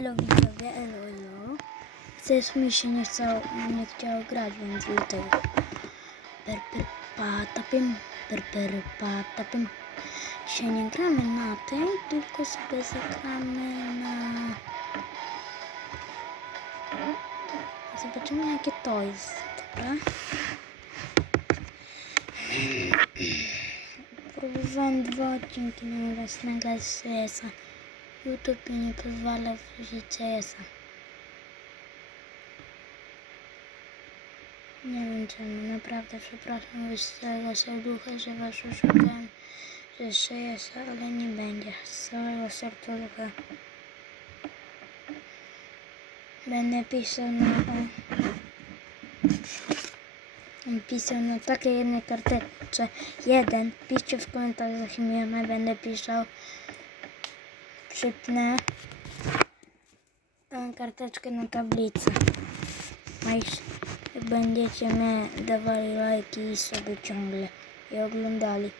Elo widzowie, elo. Coś mi się nie chciało grać, więc dlatego. Patapim. Dzisiaj nie gramy na tej, tylko sobie zagramy na... Zobaczymy jakie to jest, dobra? Próbowałem 2 odcinki na raz nagrać z CS-a. YouTube mi nie pozwala wrzucić CS-a. Nie wiem czemu, naprawdę przepraszam z całego serducha, że was oszukałem, że jeszcze jest, ale nie będzie. Z całego serducha. Będę pisał na takiej jednej karteczce. Piszcie w komentarzach imiona, będę pisał. Przypnę tą karteczkę na tablicę. Jak będziecie mnie dawali lajki sobie ciągle i oglądali.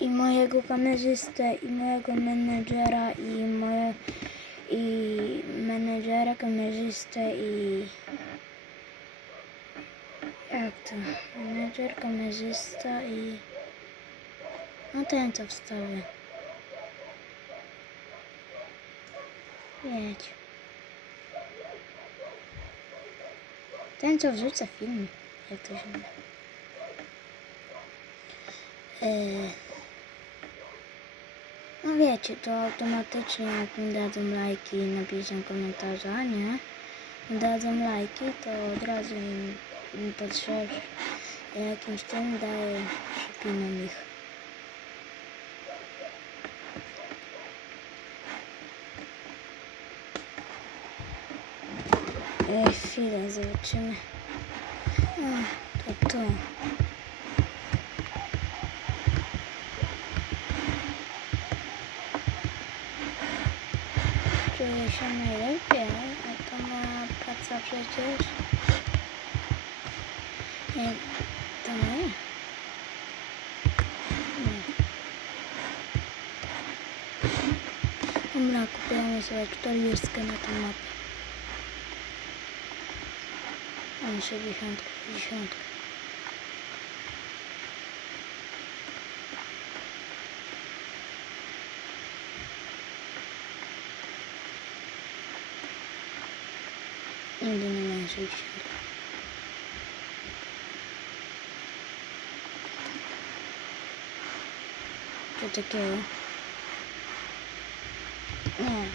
I mojego kamerzystę, i mojego menedżera, kamerzystę i... Jak to? Menedżer, kamerzysta i... No ten co wstawię. Wiecie. Ten co wrzuca filmy. Jak to się nazywa? No wiecie, to automatycznie jak mi dadzą lajki i napiszą komentarza, nie? Dadzą lajki, to od razu im patrzę, jakimś tym daję, przypinam ich. Chwilę, zobaczymy. To. Czuję się najlepiej, a to moja praca przecież. Nie, to nie. Dobra, kupujemy sobie 40 na tą mapę. Mam 60. Nigdy nie mam 60. Co takiego? Nie.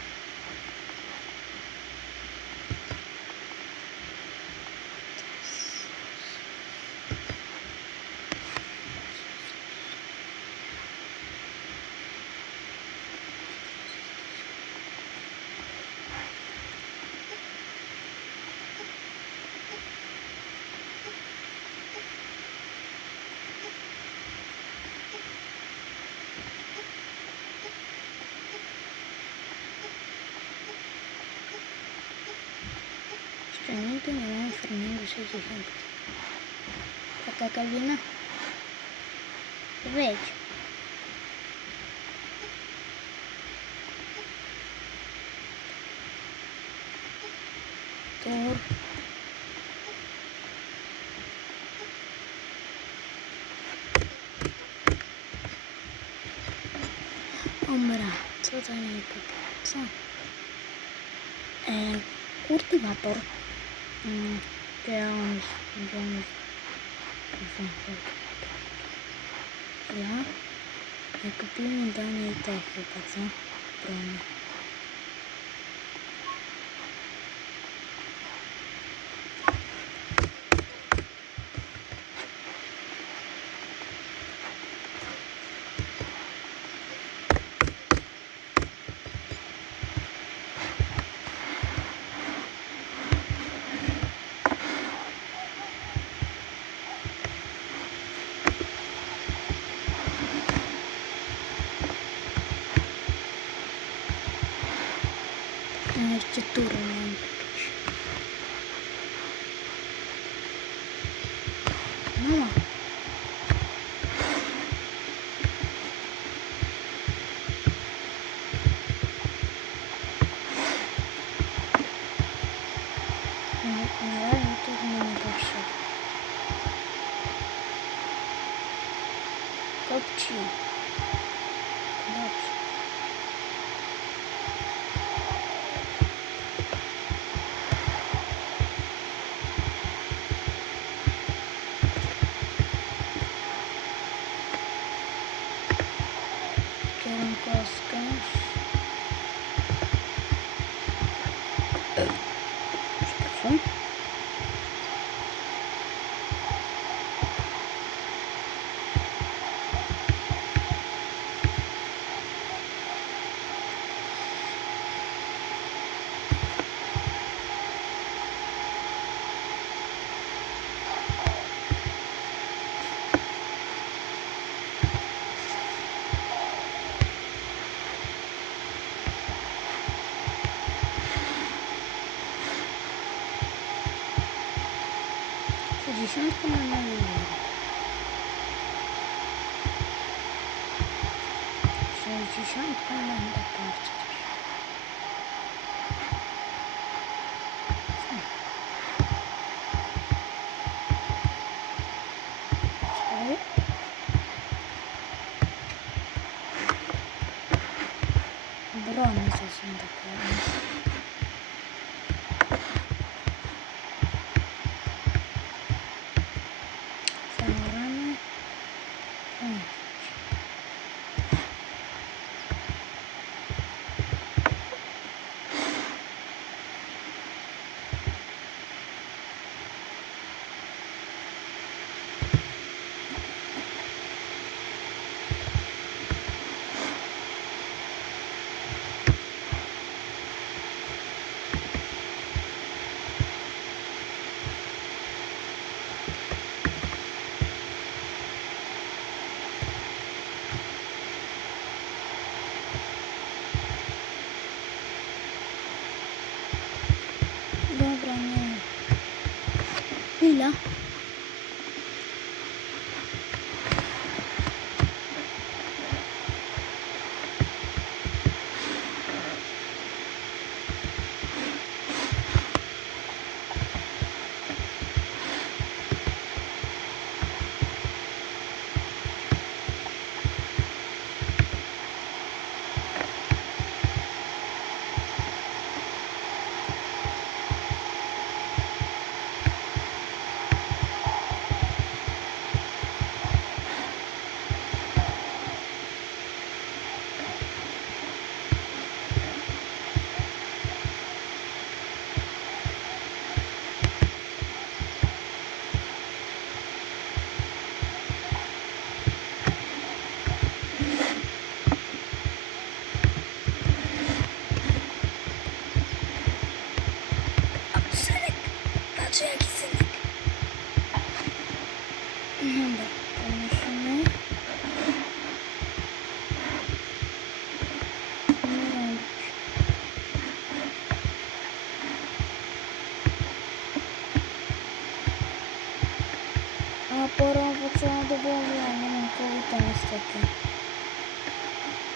Nigdy nie mam farmingu 60. Taka kabina? Wejdź. Tur. Dobra, co to nie kupię? Co? Kultywator. Ja kupimy do niej to chyba, co? Promo. Jeszcze turę miałem kupić. No. Włączyłem. Dziesiątkę na numer. 60 na karcie. Brony to są dokładnie. Zamoramy. Dobra, nie. Ile? Patrzcie jaki synek. Dobra, pomieszamy. A pora owocowa do głowy, ja nie mam kołyta niestety.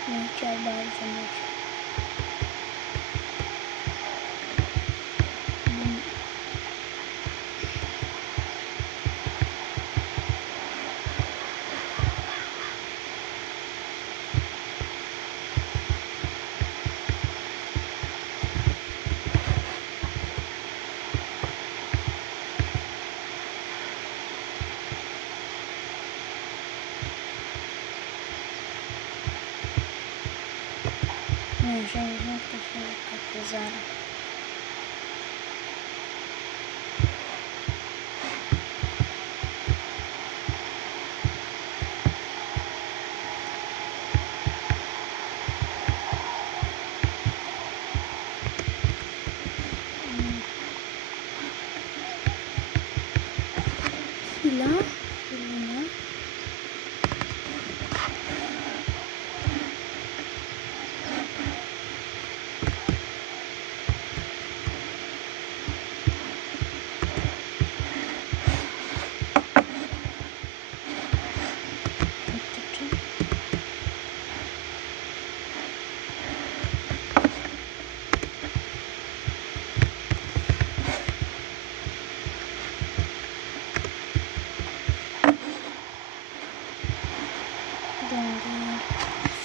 Nie chciał bardzo mieć. Nie, że nie to się takie zaraz. Chwila.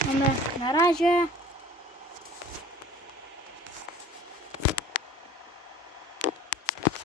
Dobra, na razie.